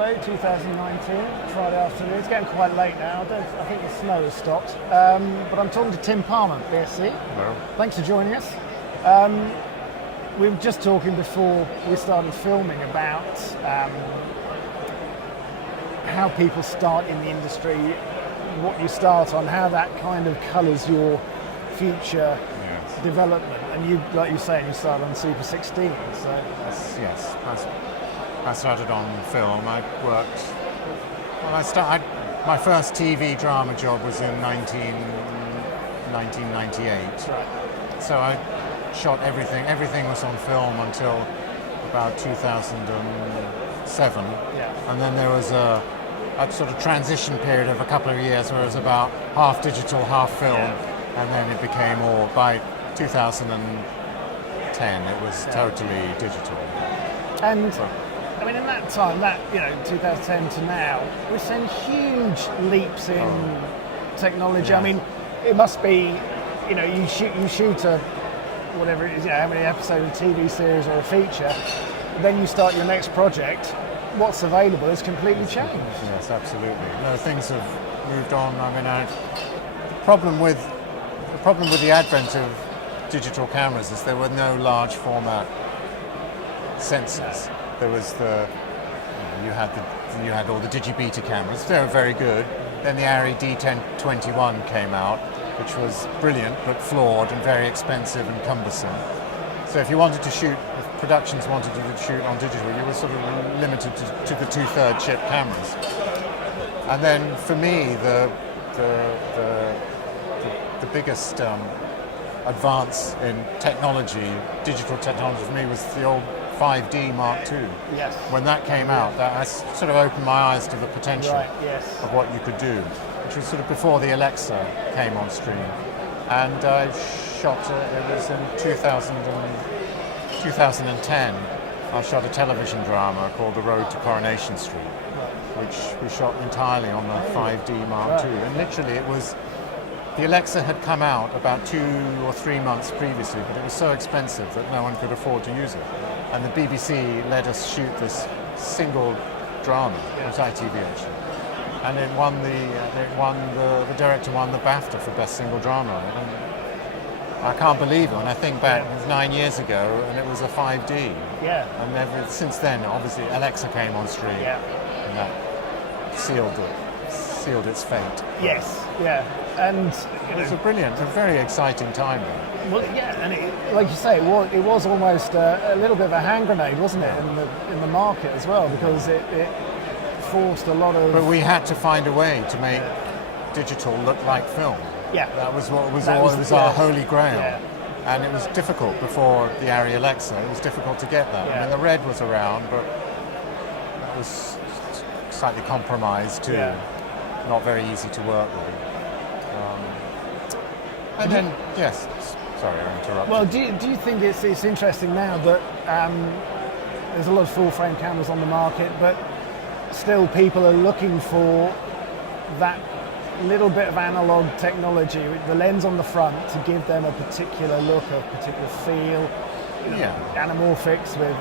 Expo 2019, Friday afternoon. It's getting quite late now. I think the snow has stopped. But I'm talking to Tim Palmer BSC. Hello. Thanks for joining us. We were just talking before we started filming about how people start in the industry, what you start on, how that kind of colours your future development. And you, like you were saying, you started on Super 16. So Yes. I started on film. I worked. Well, my first TV drama job was in 1998. right. So I shot everything. Everything was on film until about 2007. Yeah. And then there was a sort of transition period of a couple of years where it was about half digital, half film. Yeah. And then it became more, by 2010, it was totally digital. And I mean, in that time, 2010 to now, we're seeing huge leaps in technology. Yeah. I mean, it must be, you shoot a whatever it is, how many episodes of a TV series or a feature, then you start your next project. What's available has completely changed. Yes, absolutely. No, things have moved on. I mean, the problem with the advent of digital cameras is there were no large format sensors. There was you had all the digibeta cameras. They were very good. Then the ARRI D1021 came out, which was brilliant but flawed and very expensive and cumbersome. So if productions wanted to shoot on digital, you were sort of limited to the 2/3 chip cameras. And then for me, the biggest advance in technology, digital technology for me, was the old 5D Mark II. Yes. When that came out, that sort of opened my eyes to the potential of what you could do, which was sort of before the Alexa came on stream. And I shot, it was in 2010, I shot a television drama called The Road to Coronation Street, which we shot entirely on the 5D Mark II. And literally the Alexa had come out about 2 or 3 months previously, but it was so expensive that no one could afford to use it. And the BBC let us shoot this single drama. It was ITV actually, and the director won the BAFTA for best single drama. And I can't believe it when I think back. It was 9 years ago, and it was a 5D. Yeah. And since then, obviously, Alexa came on stream, and that sealed its fate. Yes. Yeah. And it was a very exciting time then. Well, yeah, and like you say, it was almost a little bit of a hand grenade, wasn't it, in the market as well, because it forced a lot of. But we had to find a way to make digital look like film. Yeah, that was our holy grail, and it was difficult before the ARRI Alexa. It was difficult to get that. I mean, the Red was around, but it was slightly compromised too. Not very easy to work with. And then, yes. Sorry, I interrupted. Well, do you think it's interesting now that there's a lot of full-frame cameras on the market, but still people are looking for that little bit of analog technology, the lens on the front, to give them a particular look, a particular feel, anamorphics with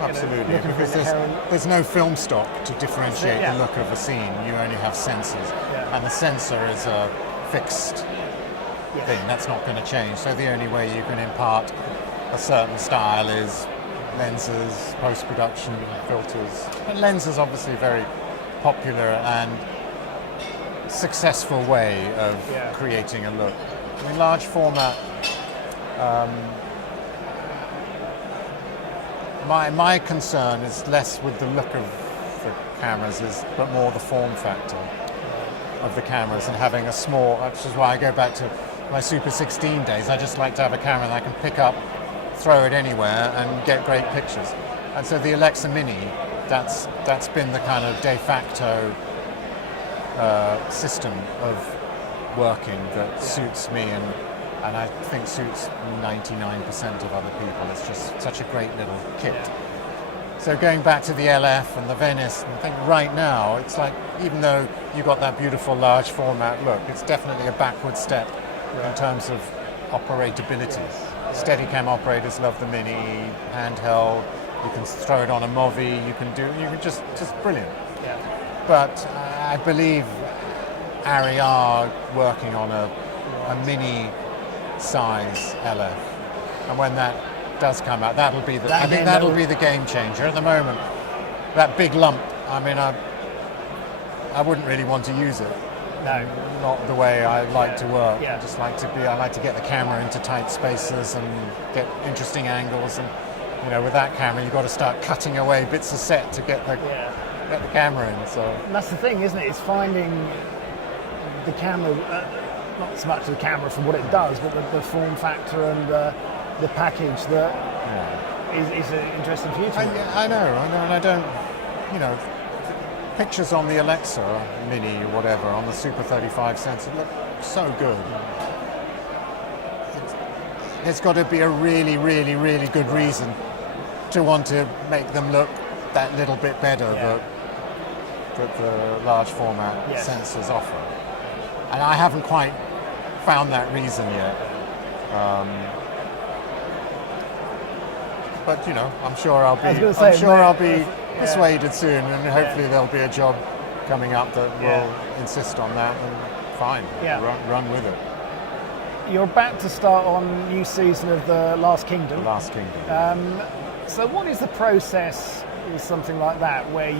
absolutely, because there's no film stock to differentiate the look of a scene. You only have sensors, and the sensor is a fixed thing that's not going to change. So the only way you can impart a certain style is lenses, post-production, filters. And lenses obviously very popular and successful way of creating a look. I mean, large format. My concern is less with the look of the cameras, but more the form factor of the cameras, and having a small. Which is why I go back to my Super 16 days. I just like to have a camera that I can pick up, throw it anywhere, and get great pictures. And so the Alexa Mini, that's been the kind of de facto system of working that suits me, and I think suits 99% of other people. It's just such a great little kit. So going back to the LF and the Venice, I think right now it's like, even though you got that beautiful large format look, it's definitely a backward step in terms of operability. Steadicam operators love the Mini, handheld. You can throw it on a Movi. You can just brilliant. Yeah. But I believe Ari are working on a mini size LF, and when that does come out, that'll be the. I think that'll be the game changer. At the moment, that big lump. I mean, I wouldn't really want to use it. No. Not the way I like to work. Yeah. I like to get the camera into tight spaces and get interesting angles, and with that camera you've got to start cutting away bits of set to get the camera in. So and that's the thing, isn't it? It's finding the camera, not so much the camera for what it does, but the form factor and the package that is an interesting future. I know, and I don't, pictures on the Alexa Mini or whatever, on the Super 35 sensor look so good. There's got to be a really, really, really good reason to want to make them look that little bit better that the large format sensors offer. And I haven't quite found that reason yet. But I'm sure I'll be persuaded soon, and hopefully there'll be a job coming up that will insist on that, and fine, run with it. You're about to start on a new season of The Last Kingdom. The Last Kingdom. So what is the process with something like that, where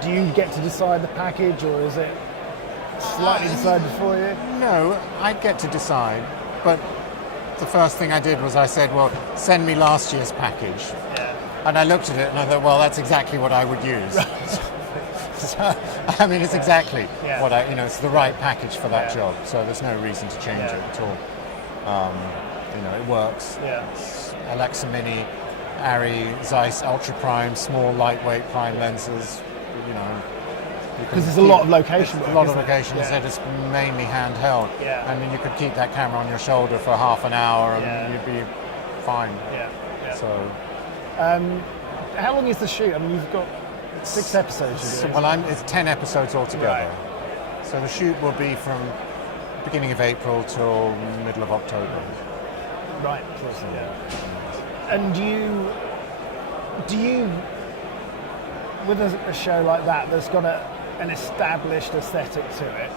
do you get to decide the package, or is it slightly decided for you? No, I get to decide, but the first thing I did was I said, well, send me last year's package. Yeah. And I looked at it and I thought, well, that's exactly what I would use. So, I mean, it's exactly what it's the right package for that job. So there's no reason to change it at all. It works. Yeah. It's Alexa Mini, Ari, Zeiss Ultra Prime, small, lightweight prime lenses. Because there's a lot of location work. A lot of location. Instead, it's mainly handheld. Yeah. I mean, you could keep that camera on your shoulder for half an hour and you'd be fine. Yeah. So. How long is the shoot? I mean, you've got 6 episodes. It's 10 episodes altogether. Right. So the shoot will be from beginning of April till middle of October. Right. And do you, with a show like that that's got an established aesthetic to it,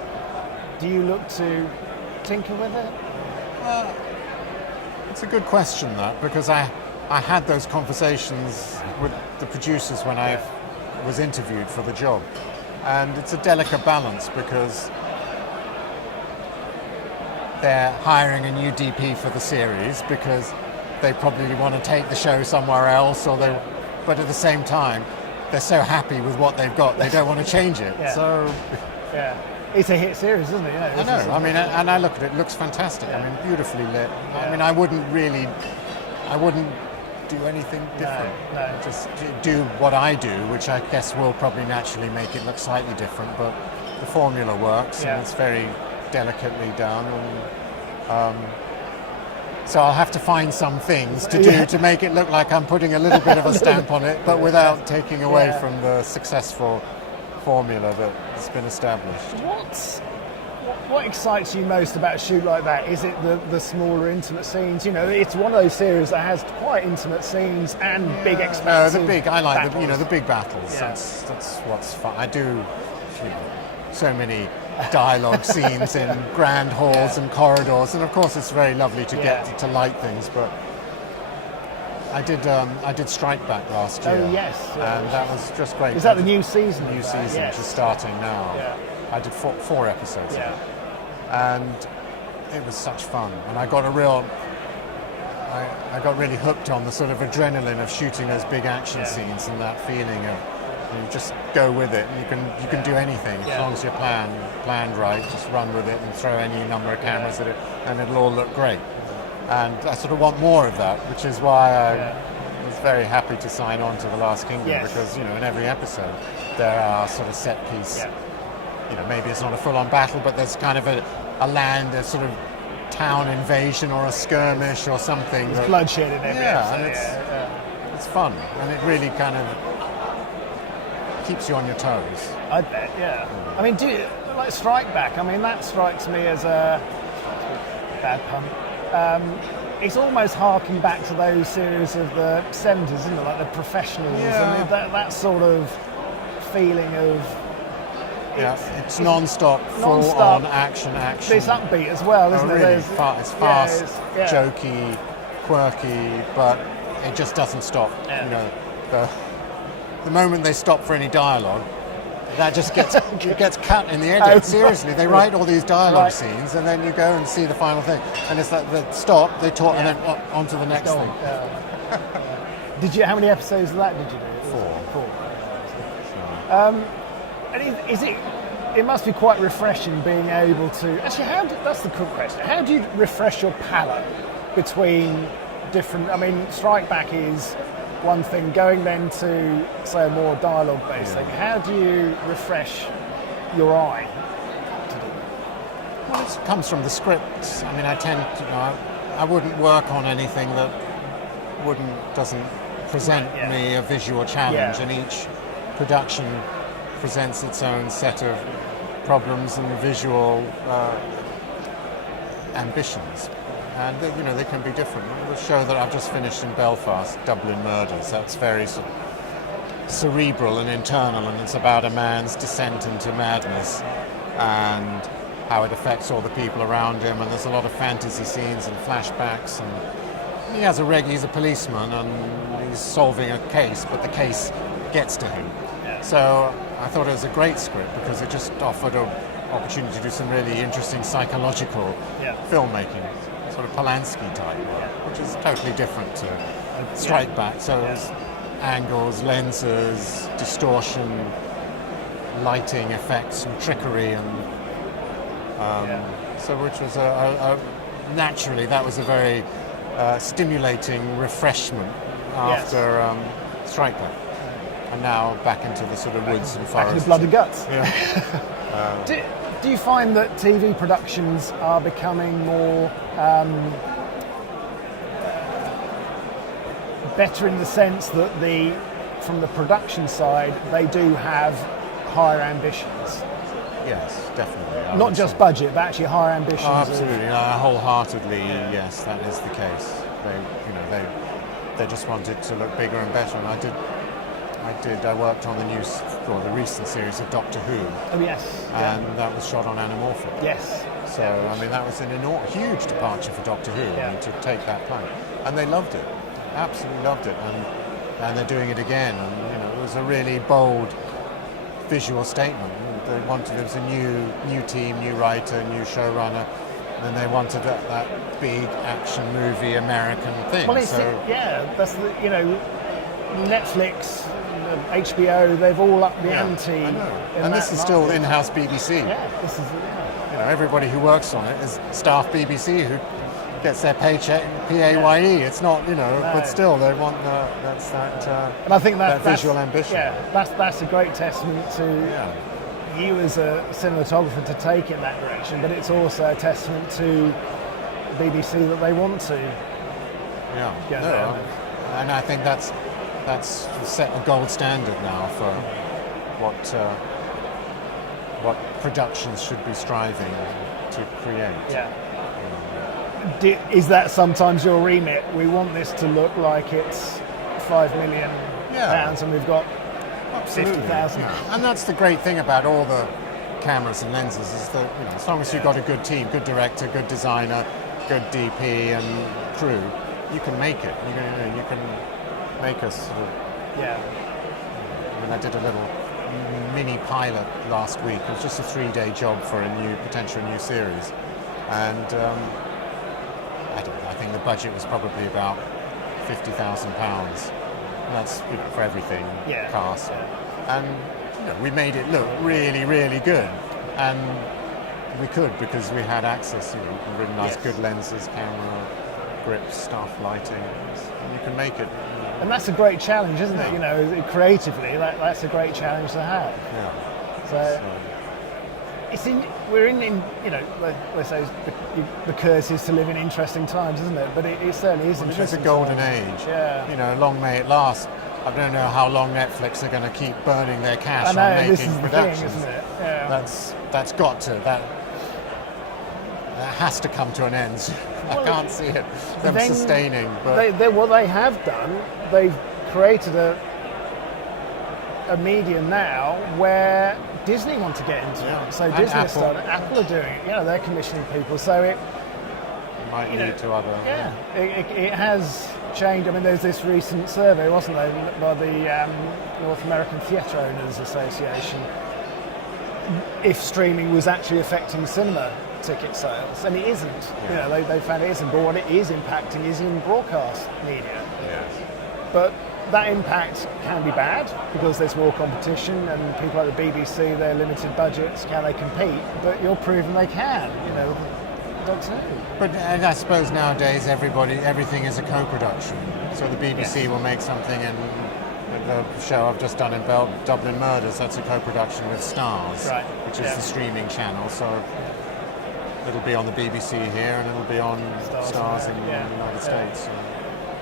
do you look to tinker with it? It's a good question, that, because I had those conversations with the producers when I was interviewed for the job, and it's a delicate balance because they're hiring a new DP for the series because they probably want to take the show somewhere else, but at the same time they're so happy with what they've got they don't want to change it. It's a hit series, isn't it? I know. I mean, and I look at it; it looks fantastic. I mean, beautifully lit. I mean, I wouldn't do anything different. No. Just do what I do, which I guess will probably naturally make it look slightly different. But the formula works, and it's very delicately done. And, so I'll have to find some things to do to make it look like I'm putting a little bit of a stamp on it, but without taking away from the successful formula that's been established. What excites you most about a shoot like that? Is it the smaller, intimate scenes? It's one of those series that has quite intimate scenes and big expansive. I like battles. the big battles. Yeah. That's what's fun. I do so many dialogue scenes in grand halls and corridors, and of course it's very lovely to get to light things. But I did Strike Back last year. Oh yes, and that was just great. Is that the new season? New season, which is starting now. Yeah. I did four episodes, and it was such fun. And I got really hooked on the sort of adrenaline of shooting those big action scenes and that feeling of you just go with it. And you can do anything as long as you're planned right. Just run with it and throw any number of cameras at it, and it'll all look great. And I sort of want more of that, which is why I was very happy to sign on to The Last Kingdom because in every episode there are sort of set piece. Yeah. Maybe it's not a full-on battle, but there's kind of a sort of town invasion or a skirmish or something. There's bloodshed in every episode. And it's fun, and it really kind of keeps you on your toes. I bet, yeah. I mean, like Strike Back, I mean, that strikes me as a bad pun. It's almost harking back to those series of the 70s, isn't it? Like The Professionals, and that sort of feeling of it's non-stop, full-on action. It's upbeat as well, isn't it? Really it's fast, jokey, quirky, but it just doesn't stop. Yeah. You know, the moment they stop for any dialogue, that just gets it gets cut in the edit. Seriously, they write all these dialogue scenes, and then you go and see the final thing, and it's like the stop, they talk, and then on to the next thing. How many episodes of that did you do? 4. And is it? It must be quite refreshing being able to. Actually, that's the cool question. How do you refresh your palate between different? I mean, Strike Back is one thing. Going then to say a more dialogue-based thing. How do you refresh your eye? Well, it comes from the scripts. I mean, I wouldn't work on anything that doesn't present me a visual challenge, and each production presents its own set of problems and visual ambitions, and they can be different. The show that I've just finished in Belfast, Dublin Murders, that's very sort of cerebral and internal, and it's about a man's descent into madness and how it affects all the people around him, and there's a lot of fantasy scenes and flashbacks, and he's a policeman and he's solving a case, but the case gets to him. So I thought it was a great script because it just offered an opportunity to do some really interesting psychological filmmaking, sort of Polanski type work, which is totally different to Strike Back. So it was angles, lenses, distortion, lighting effects and trickery, and so which was naturally that was a very stimulating refreshment after Strike Back. And now back into the sort of woods and forests. Back into blood and guts. Yeah. Do you find that TV productions are becoming more better in the sense that from the production side, they do have higher ambitions? Yes, definitely. Not just budget, but actually higher ambitions. Oh, absolutely, wholeheartedly. Yes, that is the case. They just wanted to look bigger and better, and I worked on the recent series of Doctor Who. Oh yes. And that was shot on anamorphic. Yes. So I mean that was an huge departure for Doctor Who. I mean, to take that plunge, and they loved it, absolutely loved it, and they're doing it again. And it was a really bold visual statement. There was a new team, new writer, new showrunner, and they wanted that big action movie American thing. Well, that's Netflix, HBO, they've all upped the ante. I know. And this is still in-house BBC. Yeah, this is. Everybody who works on it is staff BBC who gets their paycheck PAYE. It's not, but still they want and I think that visual ambition. Yeah, that's a great testament to you as a cinematographer to take it that direction, but it's also a testament to BBC that they want to. Get there. And I think that's set a gold standard now for what productions should be striving to create. Is that sometimes your remit? We want this to look like it's £5 million and we've got 50,000. And that's the great thing about all the cameras and lenses is that as long as you've got a good team, good director, good designer, good DP and crew, you can make it. You can make us sort of. I did a little mini pilot last week. It was just a 3-day job for a potential new series, and I think the budget was probably about £50,000. That's for everything, cast, and we made it look really, really good, and we could because we had access, really nice, good lenses, camera, grips, stuff, lighting. You can make it. And that's a great challenge, isn't it? Creatively, that's a great challenge to have. So we're in let's say the curse is to live in interesting times, isn't it? But it certainly is interesting. It's a golden age. Long may it last. I don't know how long Netflix are going to keep burning their cash on making productions. Thing, isn't it? That's got to that has to come to an end. I can't see it them sustaining. But what they have done, they've created a medium now where Disney want to get into it. So And Disney Apple. started, Apple are doing it. You know, they're commissioning people. So it Might lead to other. it has changed. I mean, there's this recent survey, wasn't there, by the North American Theatre Owners Association, if streaming was actually affecting cinema ticket sales, and it isn't. You know, they found it isn't. But what it is impacting is in broadcast media. Yes. But that impact can be bad because there's more competition, and people like the BBC, their limited budgets, can they compete? But you're proving they can. You know, Doctor Who. But I suppose nowadays everything is a co-production. So the BBC will make something, and the show I've just done in Dublin Murders, that's a co-production with Stars, Right. which is the streaming channel. So it'll be on the BBC here, and it'll be on Stars in the United States.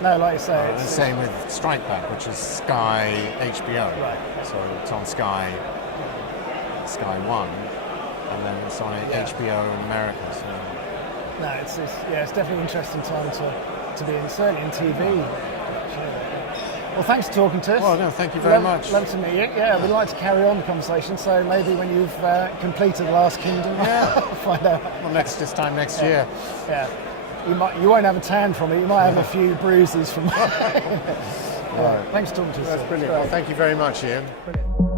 No, like you say, And the same with Strike Back, which is Sky HBO. Right. So it's on Sky 1, and then it's on HBO in America. So. no, it's definitely an interesting time to be in, certainly in TV. Well, thanks for talking to us. Well, no, thank you very much. Love to meet you. Yeah, we'd like to carry on the conversation. So maybe when you've completed The Last Kingdom, find out. Well, this time next year. Yeah. You won't have a tan from it. You might have a few bruises from. Right. Thanks for talking to us. That's sir. brilliant. Well, thank you very much, Ian. Brilliant.